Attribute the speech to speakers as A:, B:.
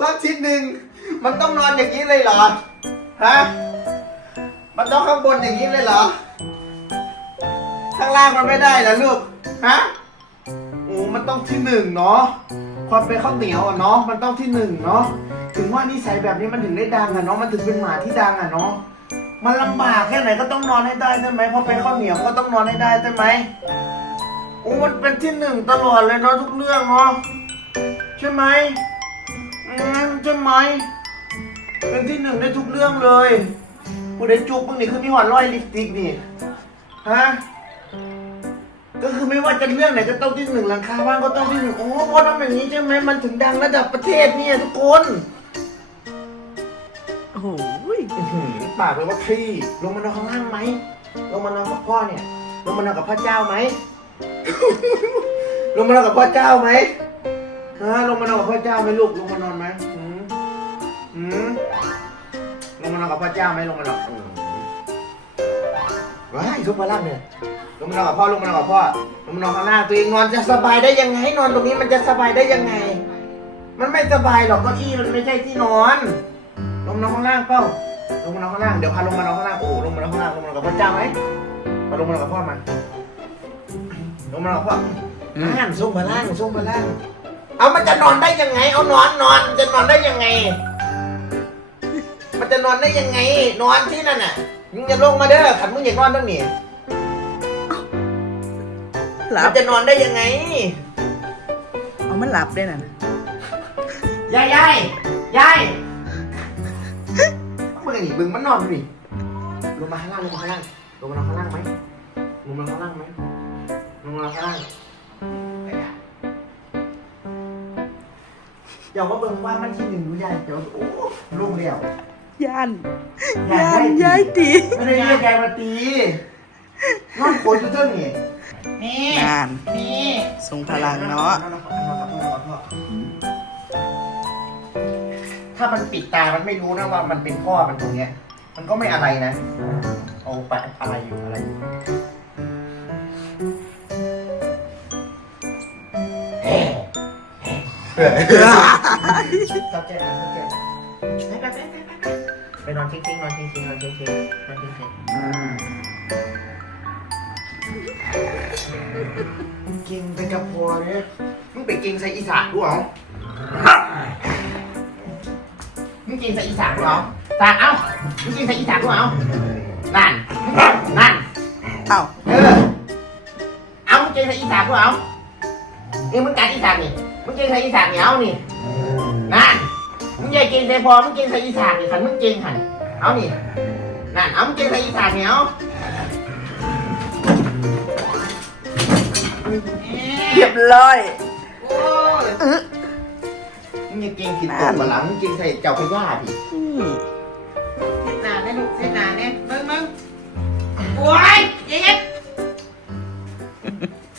A: ข้อที่หนึ่งมันต้องนอนอย่างนี้เลยเหรอ ฮะ มันต้องข้างบนอย่างนี้เลยเหรอ ข้างล่างมันไม่ได้เหรอลูก ฮะโอ้มันต้องที่หนึ่งเนาะ ความเป็นข้าวเหนียวอะเนาะ มันต้องที่หนึ่งเนาะ ถึงว่านิสัยแบบนี้มันถึงได้ดังอะเนาะ มันถึงเป็นหมาที่ดังอะเนาะ มันลำบากแค่ไหนก็ต้องนอนให้ได้ใช่ไหมพอเป็นข้าวเหนียวก็ต้องนอนให้ได้ใช่ไหมโอ้มันเป็นที่หนึ่งตลอดเลยเนาะทุกเรื่องเนาะ ใช่ไหม อืมใช่ไหมเป็นที่หนึ่งได้ทุกเรื่องเลยผู้ใดจุกมึงนี่คือมีหอดร้อยลิปสติกนี่ฮะก็คือไม่ว่าจะเรื่องไหนก็ต้องที่หนึ่งหลังคาบ้านก็ต้องที่หนึ่งโอ้เพราะทำอย่างนี้ใช่ไหมมันถึงดังระดับประเทศเนี่ยทุกคน
B: โอ้โห
A: อื้อหือปากเลยว่าพี่ลงมานอนข้างล่างไหมลงมานอนกับพ่อเนี่ย ลงมานอนกับพ่อเจ้าไหม ลงมานอนกับพ่อเจ้าไหม ฮะลงมานอนกับพ่อเจ้าไหมลูกลงมานอนไหมหืมหืมลงมานอนกับพ่อเจ้าไหมลงมานอนอืมว้ายทุกพลังเนี่ยลงมานอนกับพ่อลงมานอนกับพ่อลงมานอนข้างล่างตัวเองนอนจะสบายได้ยังไงนอนตรงนี้มันจะสบายได้ยังไง มันไม่สบายหรอกเก้าอี้มันไม่ใช่ที่นอนลงมานอนข้างล่างเป้าลงมานอนข้างล่างเดี๋ยวพาลงมานอนข้างล่างโอ้ลงมานอนข้างล่างลงมานอนกับพ่อเจ้าไหมมาลงมานอนกับพ่อมาลงมานอนกับพ่ออ่านส่งมาล่างส่งมาล่าง เอามันจะนอนได้ยังไง เอานอนนอนมันจะนอนได้ยังไง มันจะนอนได้ยังไง นอนที่นั่นน่ะมึงอย่าลงมาเด้อขันมึงอย่านอนตรงนี้
B: หลั
A: มั
B: บ
A: นจะนอนได้ยังไง
B: เอามันหลับได้น่ะ
A: ยายยายยายมึงไอ้นี่มึงมันนอนดิลงมาข้างล่างลงมาข้างล่างลงมานอนข้างล่างไหมลงมานอนข้างล่างไหมลงมานอนข้างล่าง เดี๋ยวว่าเบิ่งว่ามันที่หนึ่งดูยายเดี๋ยวโอ้ลงแล้ว
B: ย่าน
A: ยาย
B: ย่าน
A: ได้
B: ยายตี
A: ไม่ได้เรียกยายมาตีนอนโคตรเจ้านี่นี่
B: นาน
A: นี่
B: ทรงพลังเนาะ
A: ถ้ามันปิดตา มันไม่รู้นะว่ามันเป็นพ่อมันตรงเนี้ย มันก็ไม่อะไรนะ เอาไปอะไรอยู่อะไรอยู่ ชอบแจ้งนะชอบแจ้งไปไปไปไปไปไปนอนทิ้งๆนอนทิ้งๆนอนทิ้งๆนอนทิ้งๆกินไปกับพอเนี่ยมึงไปกินใส่อีสานด้วยเหรอมึงกินใส่อีสานด้วยเหรอสาเอ้ามึงกินใส่อีสานด้วยเหรอนั่นนั่น
B: เอ้า
A: เออเอ้ามึงกินใส่อีสานด้วยเหรอ นี่มึงกัดอีสานนี่มึงเก่งใส่อีสานเหนียวนี่นั่นมึงอย่าเก่งใส่พอมึงเก่งใส่อีสานนี่ขันมึงเก่งหันเอานี่นั่นเอามึงเก่งใส่อีสานเหนียว
B: เรียบร้อย
A: โอ
B: อื้
A: มึงอย่าเก่งกินตกมาหลังมึงเก่งใส่เจ้าพญาพี่เส้
B: น
C: หนาเนี่ยลูกเส้นหนาเนี่ยมึงมึง